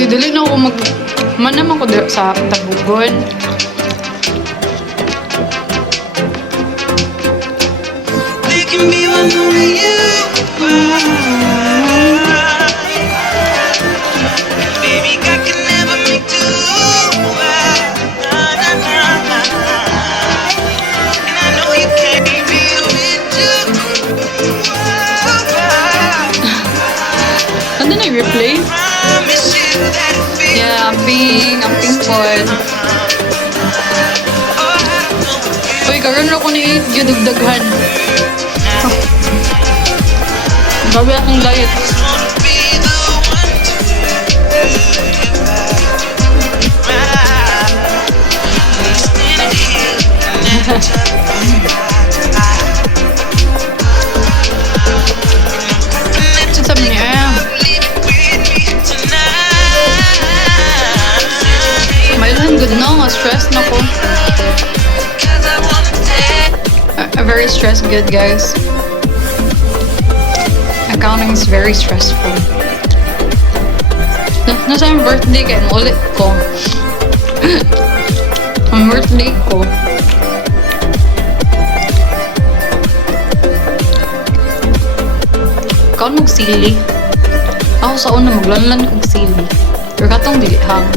Kay dali na ako manam ako sa tabugon. They can be one only you are. Baby, I can never make two. And I know you can't feel it too. Ano na replay? Promise you that it feels. Yeah, amping pod. Uy, karoon ako ni Yudugdaghan. Babi akong diet. Wanna be the one to do you right. Standing here never touching Sabi niya, leave it with me tonight. may lang good no, stress na ko. 'Cause I wanna take Very stressed good, guys. Accounting is very stressful. Nasa yung birthday kaya ulit ko. Ang birthday ko. Ikaw magsili. Ako sa una maglanlan kong sili. Pero katong dilihang.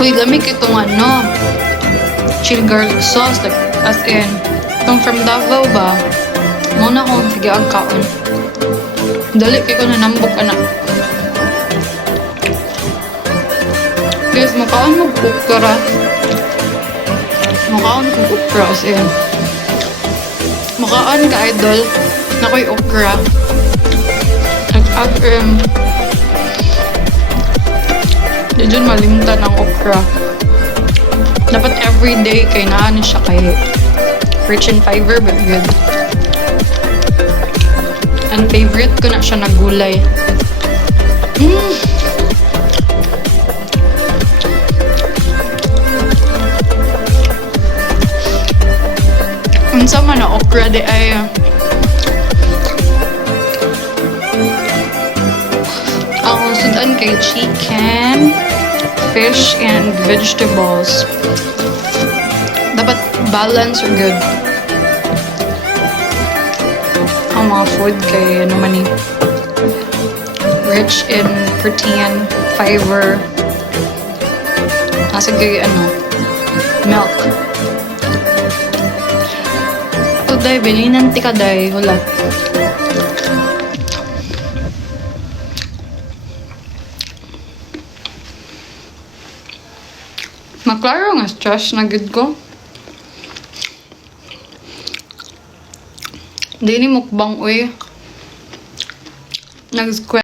Uy, lamig itong ano, chili garlic sauce, like, as in, itong from Davao ba? Muna akong sige agkaon. Dali kay ko nanambok anak. Guys, makaon mo ukra. Makaon ko ukra, as in. Makaon ka idol, na ko'y okra. At Diyan malimtan ang okra. Dapat everyday kay naan siya kay rich in fiber but good. And favorite ko na siya na gulay. Unsa man na okra di ay ang sudan kay chicken, fish, and vegetables. Dapat balance or good. Ang mga food kay ano man rich in protein, fiber. Nasa kay ano, milk. Day, bilinan ti ka day, hulat. Maklaro nga stress na good ko. Di ni mukbang uy. Nag-square.